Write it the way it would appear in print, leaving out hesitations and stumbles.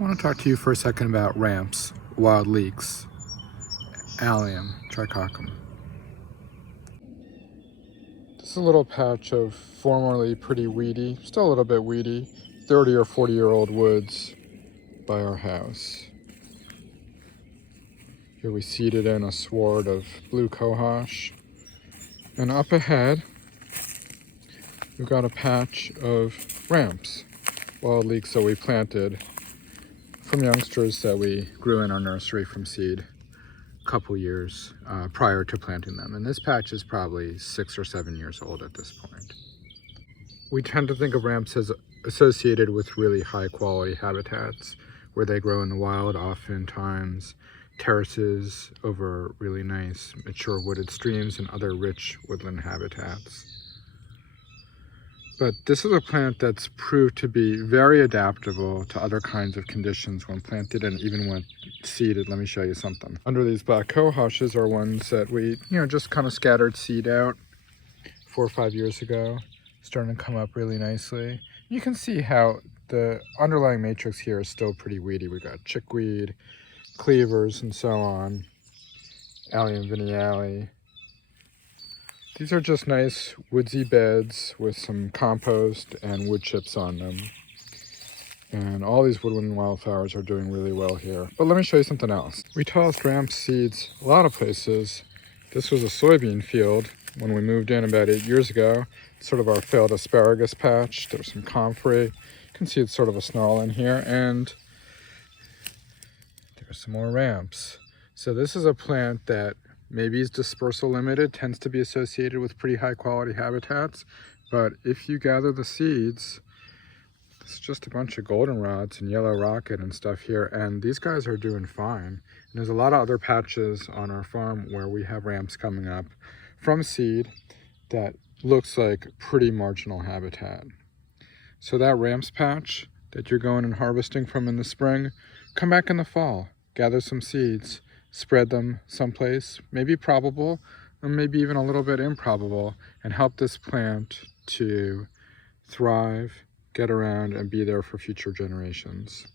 I want to talk to you for a second about RAMPS, wild leeks, Allium, tricoccum. This is a little patch of formerly pretty weedy, still a little bit weedy, 30 or 40-year-old woods by our house. Here we seeded in a sward of blue cohosh. And up ahead, we've got a patch of RAMPS, wild leeks that we planted from youngsters that we grew in our nursery from seed a couple years prior to planting them. And this patch is probably 6 or 7 years old at this point. We tend to think of RAMPS as associated with really high quality habitats where they grow in the wild, oftentimes terraces over really nice mature wooded streams and other rich woodland habitats. But this is a plant that's proved to be very adaptable to other kinds of conditions when planted and even when seeded. Let me show you something. Under these black cohoshes are ones that we, just kind of scattered seed out 4 or 5 years ago, starting to come up really nicely. You can see how the underlying matrix here is still pretty weedy. We got chickweed, cleavers, and so on, Allium vineale. These are just nice woodsy beds with some compost and wood chips on them. And all these woodland wildflowers are doing really well here. But let me show you something else. We tossed RAMPS seeds a lot of places. This was a soybean field when we moved in about 8 years ago. Sort of our failed asparagus patch. There's some comfrey. You can see it's sort of a snarl in here. And there's some more RAMPS. So this is a plant that maybe is dispersal limited, tends to be associated with pretty high quality habitats. But if you gather the seeds, it's just a bunch of goldenrods and yellow rocket and stuff here. And these guys are doing fine. And there's a lot of other patches on our farm where we have RAMPS coming up from seed that looks like pretty marginal habitat. So that RAMPS patch that you're going and harvesting from in the spring, come back in the fall, gather some seeds, spread them someplace, maybe probable, or maybe even a little bit improbable, and help this plant to thrive, get around, and be there for future generations.